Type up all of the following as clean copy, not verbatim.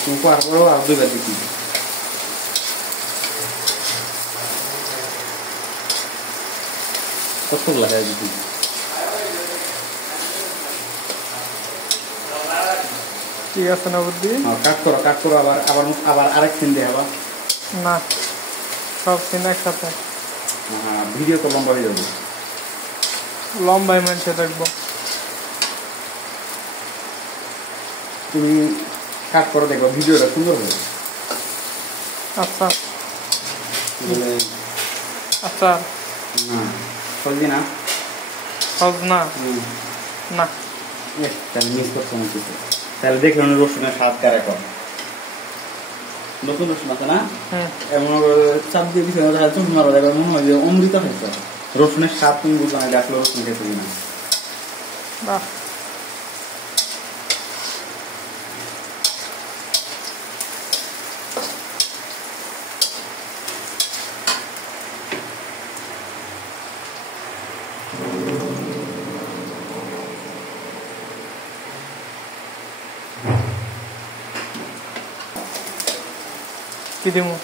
তুমি পার করো আর দুইবার দেখি কত লাগাই দেখি ঠিক আছে না বুদ্ধি কাট করো আবার আবার আবার আরেক সিন দিয়ে আবার না সব সিন একসাথে হ্যাঁ ভিডিও তো লম্বা হয়ে যাবে লম্বাই মানছে দেখবো তুমি কাট করো দেখো ভিডিওটা সুন্দর হবে আচ্ছা আচ্ছা না সহজ না সহজ না না তাহলে মিস করছো না কিছু তাহলে দেখলাম রসুনের স্বাদ কারা কর নতুন রসুন আছে না এমন চাপ দিয়ে দিচ্ছে চুন মারা যাবে মনে হয় যে অমৃত খাইছো রসুনের স্বাদ তুমি বুঝলাম যে আসলে রসুন খেতে না বাহ কি দিমু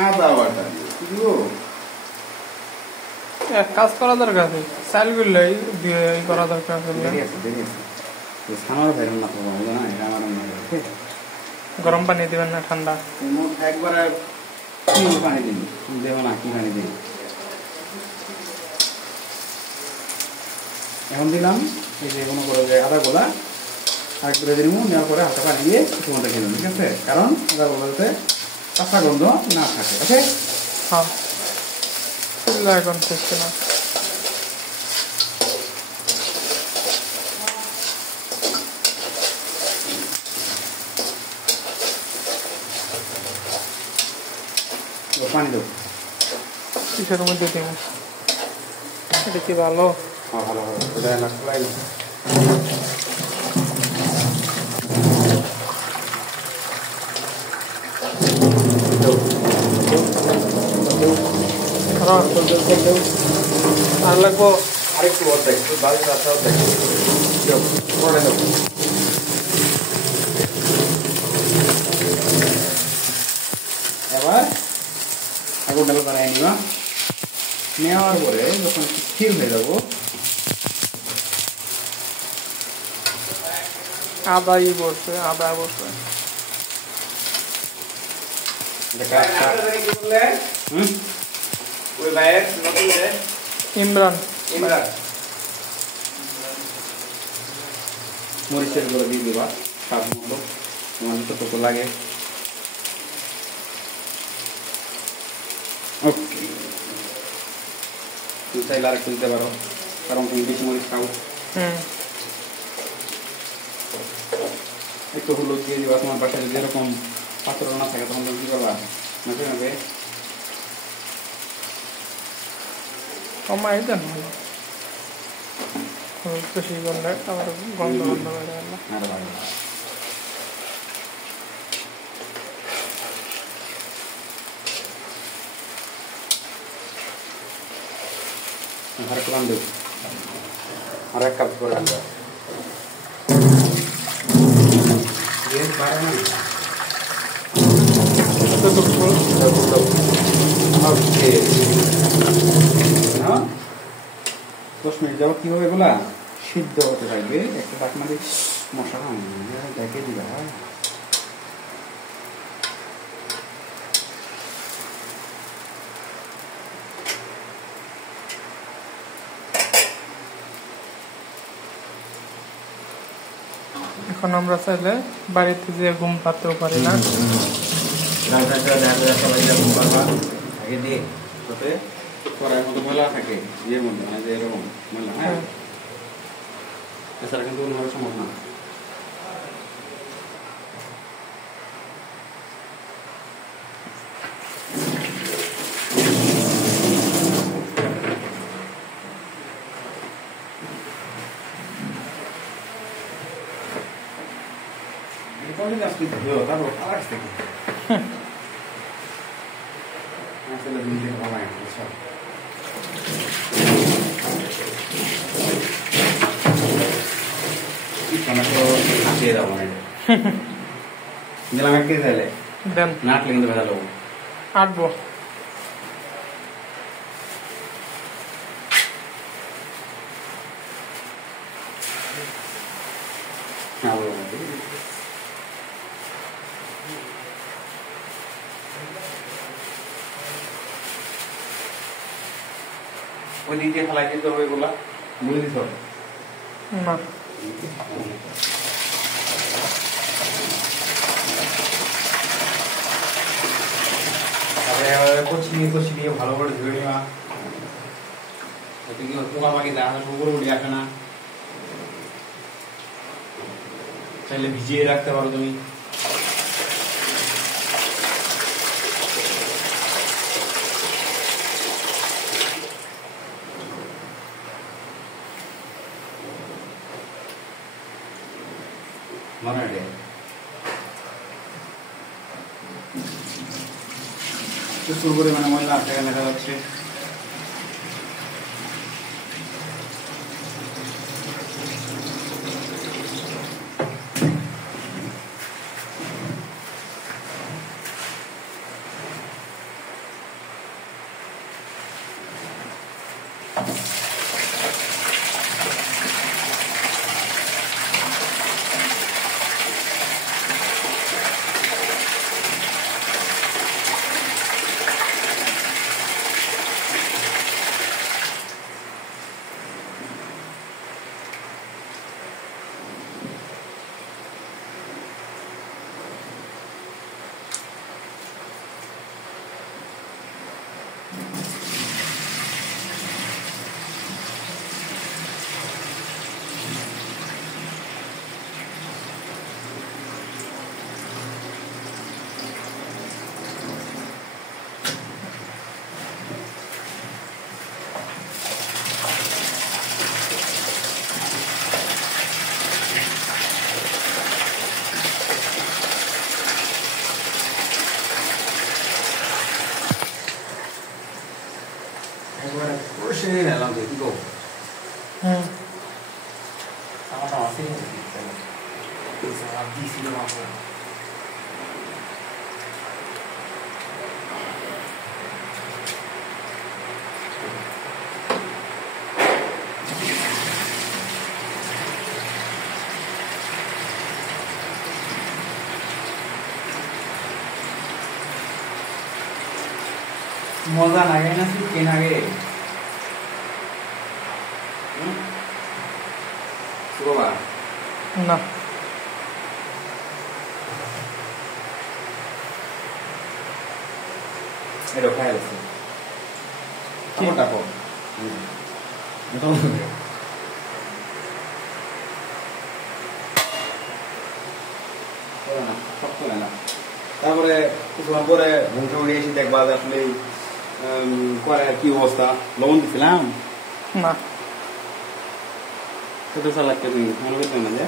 আদা বাটা দিও এক কাজ করা দরকার আছে চালগুলো এই করা দরকার আছে সামার ভাইরাল না পাবো না এটা আমার গরম পানি দিবেন না ঠান্ডা একবার পানি দিন দেব না কি পানি দিন এখন দিলাম এই যে মনে করো যে আদা গোলা আর করে দিলাম নেওয়ার পরে হালকা পানি দিয়ে কিছুক্ষণ রেখে দিলাম ঠিক আছে কারণ আদা গোলাতে কাঁচা গন্ধ না থাকে ওকে হ্যাঁ এখন ঠিক না পানি দেবো কিসের মধ্যে দিব এটা কি ভালো ভালো ভালো এটা লাগলাই আর লাগবো আরেকটু অর্ধেক বাড়ির কাছে অর্ধেক পরে দেবো এবার আগুনটা বাড়াই নিবা নেওয়ার পরে যখন স্থির হয়ে যাবো আদাই বসে আদা বসে ইমরান মরিচের গুঁড়ো দিয়ে দেবা স্বাদ মতো তোমার যতটুকু লাগে ওকে তুমি চাইলে আরেকটু দিতে পারো কারণ তুমি বেশি মরিচ খাও একটু হলুদ দিয়ে দিবা তোমার পাশে যদি এরকম পাত্র না থাকে তখন তুমি কি করবা নাকি নাকি কমাই দেন বেশি গন্ধ আবার গন্ধ গন্ধ বেড়ে গেল আর ভালো আরেকটু দেব আর এক কাপ করে আনবে দশ মিনিট যাবো কি হবে এগুলা সিদ্ধ হতে থাকবে একটা ঢাকনা দিয়ে মশলা দেখে দিবা এখন আমরা চাইলে বাড়িতে যে ঘুম পাতেও পারি না আগে দিয়ে কড়াইয়ের মধ্যে মেলা থাকে ইয়ের মধ্যে মানে যে এরকম মেলা হ্যাঁ এছাড়া কিন্তু অন্যভাবে সম্ভব না তারপর আকাশ থেকে আসলে দিনটি ভালো আচ্ছা তো হাসিয়ে যাবো দিলাম 1 কেজি তাহলে দেন না আটলে কিন্তু ভেজাল হবো। আটবো না বলবো ওই দিক দিয়ে ফেলাই দিতে হবে এগুলা বুঝে দিতে হবে না তারপরে কচি নিয়ে ভালো করে ধুয়ে নেওয়া এতে কি পোকা পাখি দেখা উপরে উঠে আসে না চাইলে ভিজিয়ে রাখতে পারো তুমি মনে হয় প্রচুর পরিমাণে ময়লা সেখানে দেখা যাচ্ছে Ini dalam itu kok. Sama-sama sih. Bisa habis di rumahku. মজা লাগে না চিকেন আগে না এটা খাই আছে টমেটো কো তারপরে কিছুক্ষণ পরে ঘুমটা উঠে এসে দেখবা আসলে করে কি অবস্থা লবণ দিছিলাম না কত সালাদ তুমি মনে করতে না যে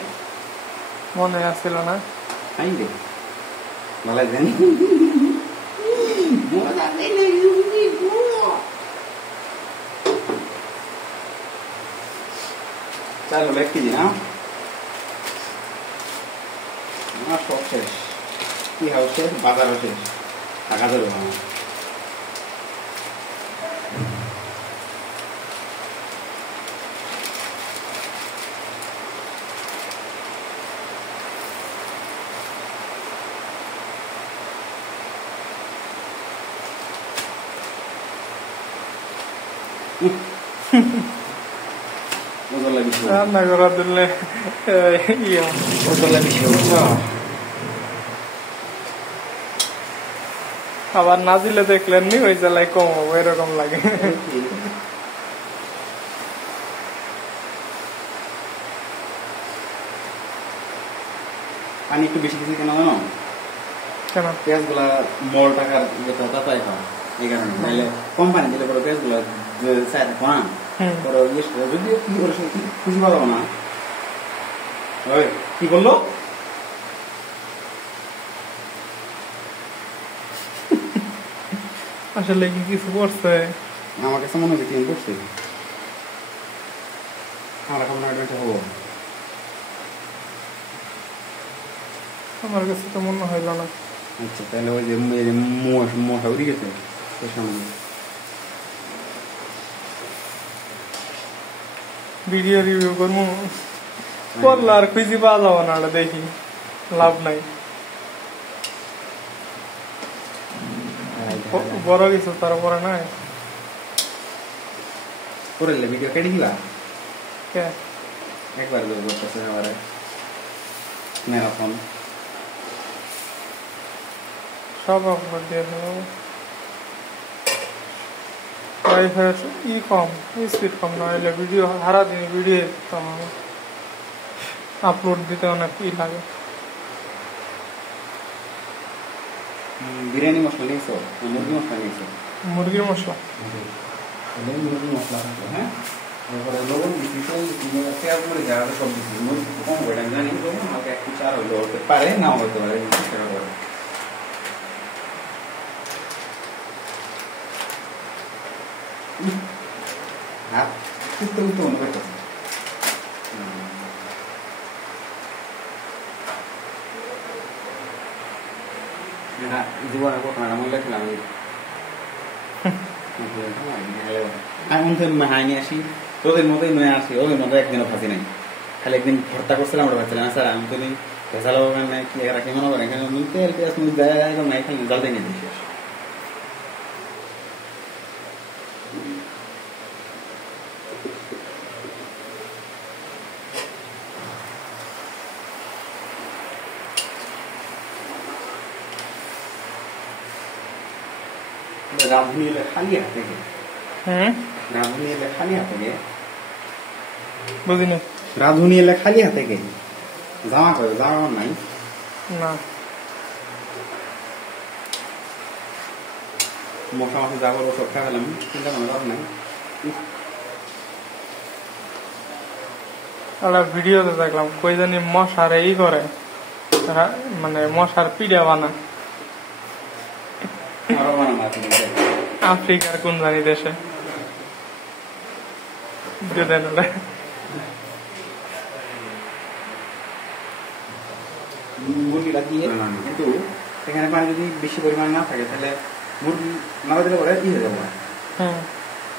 মনে আসছিল না খাই দে ভালো দেন চাল এক কেজি না আমার সব শেষ কি হাউস শেষ বাজারও শেষ টাকা ধরো আমার রান্না করার দিলে আবার না দিলে দেখলেন নি ওই জ্বালায় কম হবো এরকম লাগে পানি একটু বেশি দিচ্ছি কেন জানো কেন পেঁয়াজ গুলা মল টাকার তাতাই খাওয়া এই কারণে নাহলে কম পানি দিলে পরে পেঁয়াজ গুলা চাই থাকবো না পরে যদি কি করে খুশি পাবো না কি বললো আসলে কি কিছু করছে আমার কাছে মনে হচ্ছে ক্লিন করছে আমার এখন হবো আমার কাছে তো মনে হইল না। আচ্ছা তাহলে ওই যে মশা উড়ে গেছে ওর সামনে। ভিডিও রিভিউ করবো করলে আর খুঁজে পাওয়া যাবো না, দেখি লাভ নাই। বড় কিছু তারপরে নাই করে ভিডিও কেটে দিলা কে একবার করতেছে আবার এখন সব আপলোড দিয়ে দেবো। ওয়াইফাই ই কম, স্পিড কম না হলে ভিডিও সারাদিন ভিডিও আপলোড দিতে অনেক ই লাগে। বিরিয়ানি মশলা নিয়েছো, মুরগি মশলা নিয়েছো? মুরগির মশলা মুরগি মশলা থাকবে, হ্যাঁ তারপরে লবণ দিচ্ছি, পেঁয়াজ মরিচ জায়গাটা সব দিচ্ছি। মরিচ কম হবে আমি জানি, আমাকে একটু চার হইলে হতে পারে, নাও হতে পারে, সেটা করে হাত উঠতে উঠতে মনে করতেছে। জীবনের ঘটনাটা মনে রাখলাম আমি হাই নিয়ে আসি, তোদের মতোই নিয়ে আসি, ওদের মতো একদিনও ফাঁসি নাই। খালি একদিন ভর্তা করছিলাম, আমরা ভাবছিলাম স্যার আমি তো ভেজাল নাই কি রাখি মনে করেন, এখানে তেল পেঁয়াজ মুখ দেয় একদম নাই, খালি জাল দিয়ে নিয়ে শেষ। রাঁধুনি এলে খালি হাতে গে, রাঁধুনি এলে খালি হাতে গে, বুঝিনি। রাঁধুনি এলে খালি হাতে গে, জামা করে জামা নাই না মশা মাসে যা করবো সব খাই ফেলাম, চিন্তা কোনো লাভ নাই। ভিডিওতে দেখলাম কই জানি মশার ই করে, মানে মশার পিঠা বানায় আফ্রিকার কোন জানি দেশে। মুরগিটা দিয়ে কিন্তু সেখানে পানি যদি বেশি পরিমাণ না থাকে তাহলে মুরগি নাড়া দিলে পরে ই হয়ে যাবে,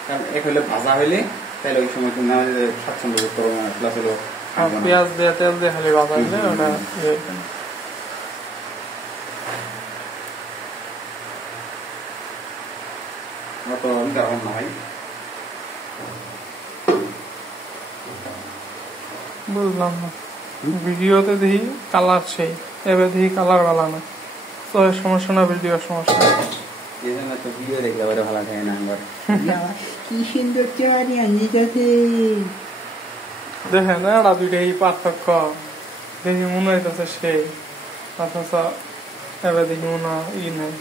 কারণ এক হলে ভাজা হইলে তাহলে ওই সময় তুমি নাড়া দিলে স্বাচ্ছন্দ্য বোধ করো না, প্লাস হলো পেঁয়াজ দিয়ে তেল দিয়ে খালি ভাজা হইলে ওটা অত দেওয়া নয়। বুঝলাম না, ভিডিওতে দেখি কালার সেই, এবার দেখি কালার ভালো না, তো সমস্যা না, ভিডিওর সমস্যা। এই জন্য তো ভিডিও দেখলে ভালো থাকে না, কি সুন্দর চারি আনতে দেখেন এরা দুইটা এই পার্থক্য, দেখি মনে হইতেছে সেই, অথচ এবার দেখি মনে ই নাই।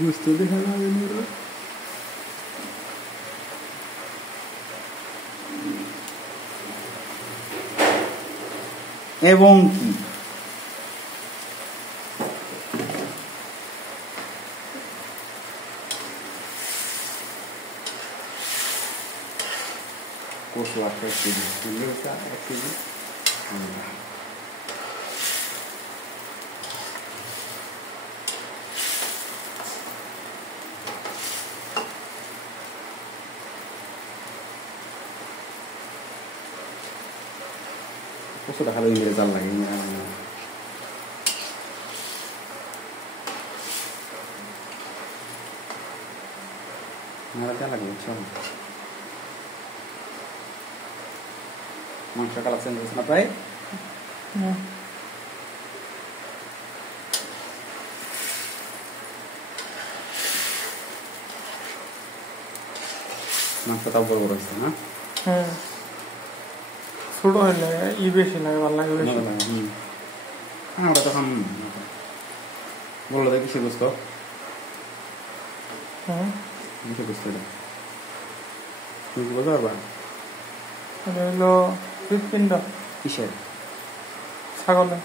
বুঝতে দেখা লাগে না এবং কি কচু আছে 1 কেজি, 1 কেজি কচুটা খালি ইংরেজি জাল লাগে, নাড়া লাগবে চল। মাংস কালার চেঞ্জ হচ্ছে না প্রায়, মাংসটাও বড় বড় হচ্ছে না, ছোট হইলে ই বেশি লাগে, ভালো লাগে বেশি। হ্যাঁ ওটা তখন বললো দেখ কিসে বুঝতো, কিসে বুঝতো এটা তুমি কি বলতে পারবা? এটা হইলো হৃৎপিণ্ড। কিসের? ছাগলের।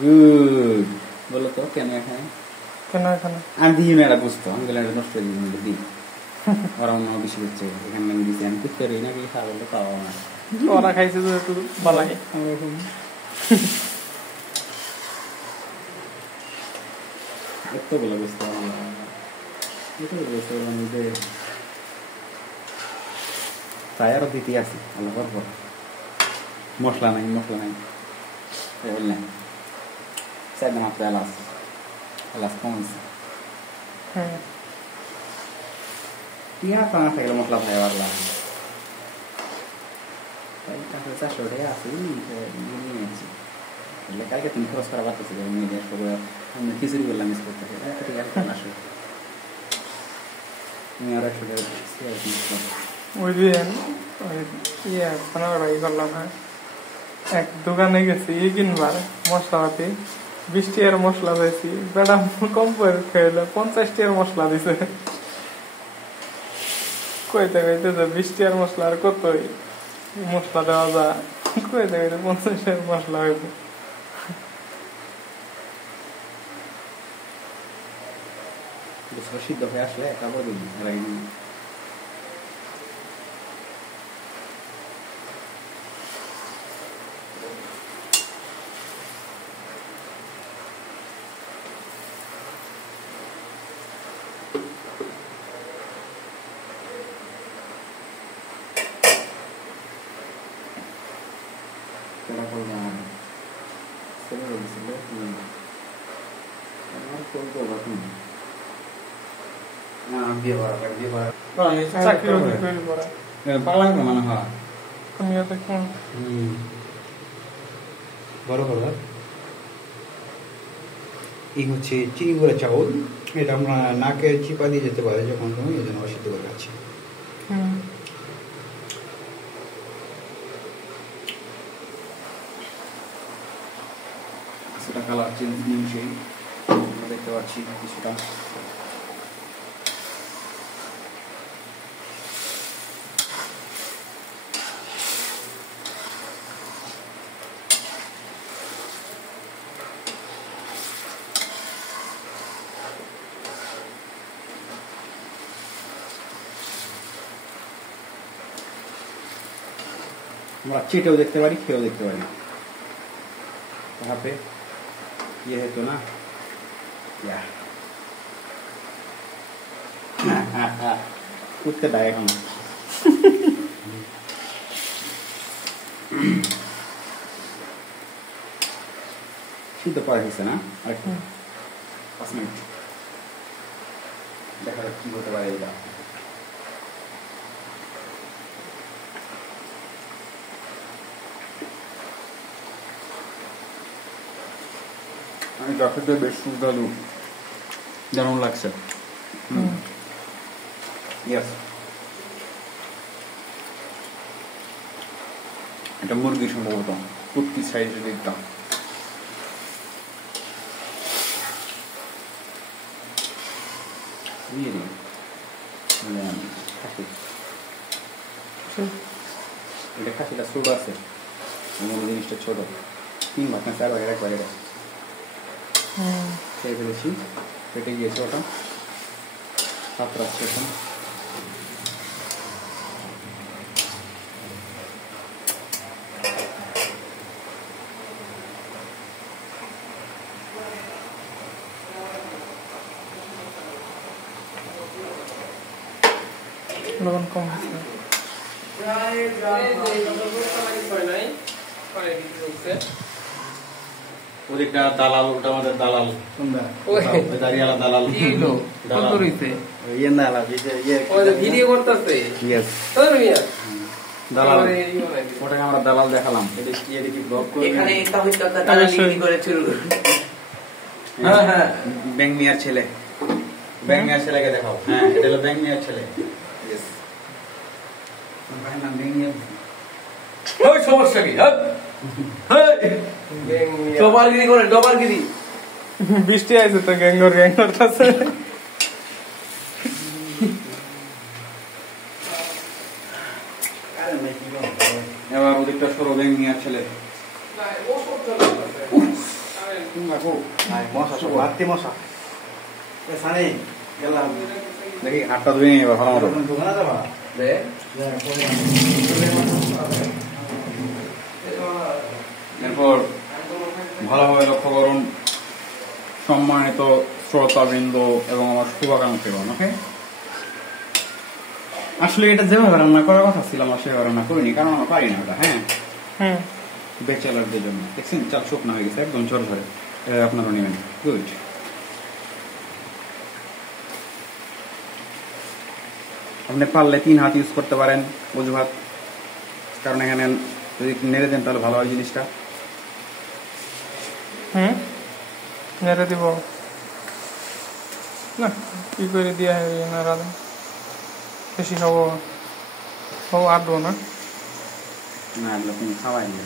গুড, বলো তো কেন এখানে? কেন এখানে? আমি দিই না, এটা বুঝতো, আমি বললাম এটা নষ্ট হয়ে দিই, ওরা অন্য বেশি হচ্ছে এখানে আমি দিচ্ছি, আমি ঠিক করি নাকি ছাগল পাওয়া না। ওরা খাইছে তো একটু বালাই এতগুলো বুঝতে পারলাম যে তাই আরো দিতে আছে আল্লাহ পর মশলা নাই বললেন সাইড মাত্র এলাচ কমছে পেঁয়াজ টানা থাকলে মশলা ভাই আবার লাগে চারশো টাকা আছে নিয়েছি কালকে তুমি খরচ করা পারতেছি নিয়ে খিচুড়ি করলাম মিস করতে ঠিক আছে আসো তুমি আর 100 টাকা ওই দিন করলাম হ্যাঁ এক দোকানে গেছি কিনবার মশলাপাতি 20 টাকার মশলা পেয়েছি বেড়া কম করে খেয়ে 50 টাকার মশলা দিছে কইতে 20 টাকার মশলা আর কতই মশলা দেওয়া যা কইতে 50 টাকার মশলা হইবে সিদ্ধ হয়ে আসলে তারপর দিন এই হচ্ছে চিনি গুঁড়া চাউল এটা আমরা নাকে চিপা দিয়ে যেতে পারে যখন তুমি এই জন্য অসিদ্ধ করে আছে কিছুটা কালার চেঞ্জ নিয়ে দেখতে পাচ্ছি কিছুটা আমরা চেটেও দেখতে পারি খেয়েও দেখতে পারি वहाँ पे ये है तो ना या कुत्ते डाय हम শুদ্ধ পড়া হয়েছে না আর 5 মিনিট দেখা যাক কি হতে পারে এটা আমি যতটা বেশ সুস্বাদু যেমন লাগছে এটা মুরগি সম্ভবত কুটকি সাইজের দিকটা এটা খাসিটা ছোট আছে জিনিসটা ছোট 3 ভাগ না 4 ভাগের একবারে খেয়ে ফেলেছি পেটে গিয়েছে ওটা সাঁতরাচ্ছে এখন লবণ কম ওদিকটা দালাল ওটা আমাদের দালাল দাঁড়িয়ালা দালাল ভিডিও করতেছে দালাল ওটাকে আমরা দালাল দেখালাম ব্যাং মিয়ার ছেলে ব্যাং মিয়ার ছেলেকে দেখাও হ্যাঁ এটা হলো ব্যাং মিয়ার ছেলে সমস্যা কি ডবারগিরি করে ডবারগিরি বৃষ্টি আছে তো গ্যাঙ্গর আছে এবার ওদিকটা সরো ব্যাং মিয়ার ছেলে দেখি হাতটা ধুয়ে নিয়ে ভালো মতো এরপর ভালোভাবে লক্ষ্য করুন, সম্মানিত শ্রোতাবৃন্দ এবং আমার শুভাকাঙ্ক্ষীগণ। ওকে, আসলে এটা যেভাবে রান্না করার কথা ছিল আমরা সেভাবে রান্না করিনি, কারণ আমরা পারি না ওটা। হ্যাঁ, ব্যাচেলারদের জন্য। দেখছেন চাল শুকনো হয়ে গেছে একদম ঝরঝরে, আপনারা নেবেন। গুড। আপনি পারলে 3 হাত ইউজ করতে পারেন, অজুহাত, কারণ এখানে যদি নেড়ে দেন তাহলে ভালো হয় জিনিসটা। নেড়ে দিব না, কি করে দিয়া নাড়া বেশি হব আটবো না। না এগুলো তুমি খাওয়াই না,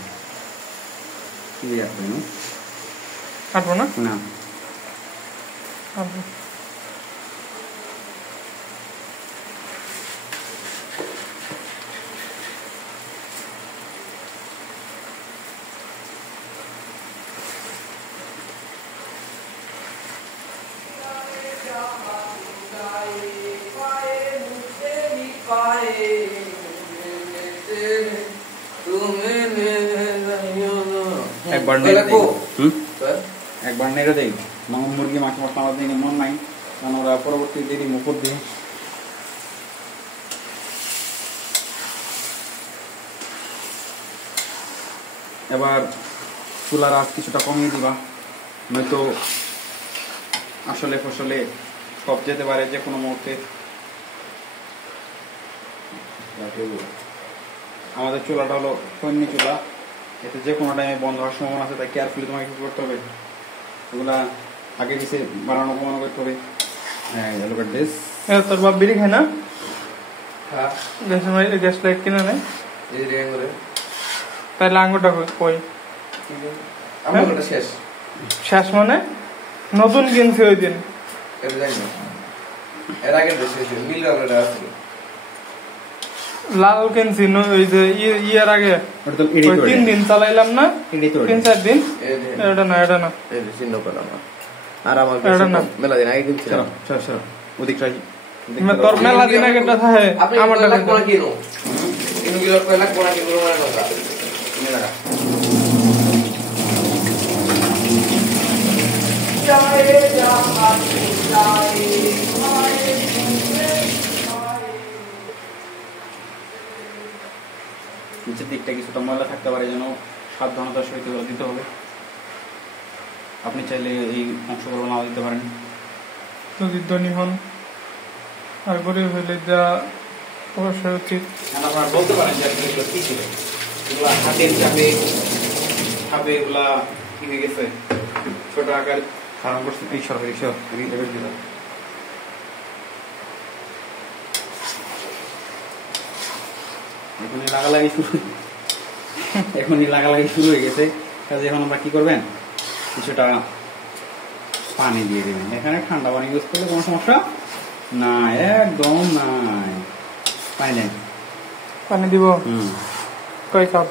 কি আপনি আটবো না, না আটবো। একবার নেড়ে দেই, একবার নেড়ে দেই। মুরগি মাছ মশলা আমার দিকে মন নাই, কারণ ওরা পরবর্তী দেরি মুখর দিয়ে। এবার চুলার আঁচ কিছুটা কমিয়ে দিবা, নয়তো আসলে ফসলে সব যেতে পারে যে কোনো মুহূর্তে। আমাদের চুলাটা হলো ফন্নি চুলা, এতে যে কোনো টাইমে বন্ধ হওয়ার সম্ভাবনা আছে, তাই কেয়ারফুলি তোমাকে কি করতে হবে, এগুলা আগে পিছিয়ে বাড়ানো কমানো করতে হবে। হ্যাঁ, তোর বাপ বিড়ি খায় না? গ্যাস লাইট কিনে নেয়, তাহলে আঙ্গুরটা কই শেষ? মানে নতুন কিনছি ওই দিন, লাল কিনছি ওই যে ইয়ার আগে 3 দিন চালাইলাম না, 3-4 দিন। এটা না, এটা না, আর আমার মেলা দিন আগে কিনছি। তোর মেলা দিন আগে আমার নিচের দিকটা কিছুটা ময়লা থাকতে পারে, যেন সাবধানতার সহিত দিতে হবে। আপনি চাইলে এই অংশগুলো নাও দিতে পারেন। যদি ধনী হন আর গরিব হইলে যা অবশ্যই উচিত। আপনারা বলতে পারেন যে এগুলো কি ছিল, এগুলা হাতের চাপে খাবে, এগুলা কি হয়ে গেছে, ছোট আকার ধারণ করছে। এই সরকারি এখনই লাগালাগি শুরু হয়ে গেছে। কাজে এখন আমরা কি করবেন, কিছুটা পানি দিয়ে দেবেন। এখানে ঠান্ডা পানি ইউজ করলে কোনো সমস্যা না, একদম নাই। পানি নেই, পানি দিব কয় কাপ?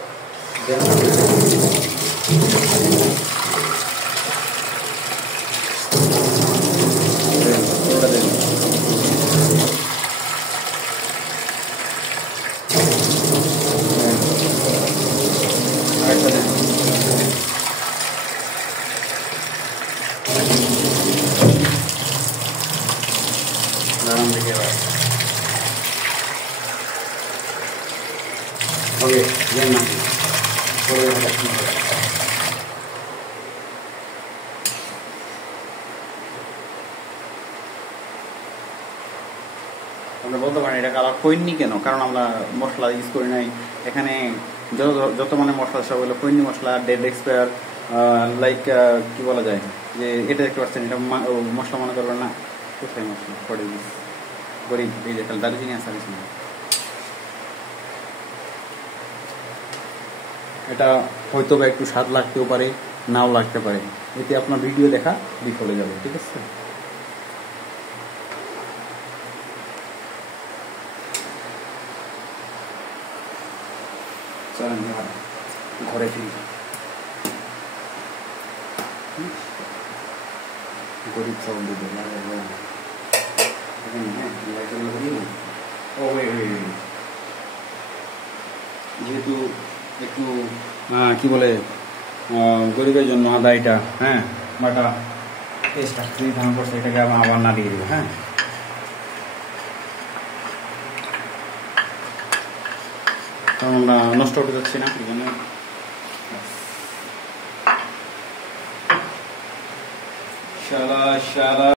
আমরা বলতে পারি এটা কালার কইনি কেন, কারণ আমরা মশলা ইউজ করি নাই এখানে। যত মানে মশলা সব হলো কইনি মশলা, ডেড এক্সপায়ার, লাইক কি বলা যায় যে এটা দেখতে পাচ্ছেন, এটা মশলা মনে করবেন না। কোথায় মশলা পড়ে গরিব, এই যে তাহলে দারুচিনি আছে। এটা হয়তো বা একটু স্বাদ লাগতেও পারে, নাও লাগতে পারে, এতে আপনার ভিডিও দেখা বিফলে যাবে। ঠিক আছে, চলেন ঘরে ফিরি। গরিব সব যেহেতু একটু কি বলে গরিবের জন্য আদা এটা, হ্যাঁ, বাটা পেস্ট ধান করছে, এটাকে আবার না দিয়ে দেবো। হ্যাঁ, কারণ আমরা নষ্ট করতে যাচ্ছি না, এই জন্য শালা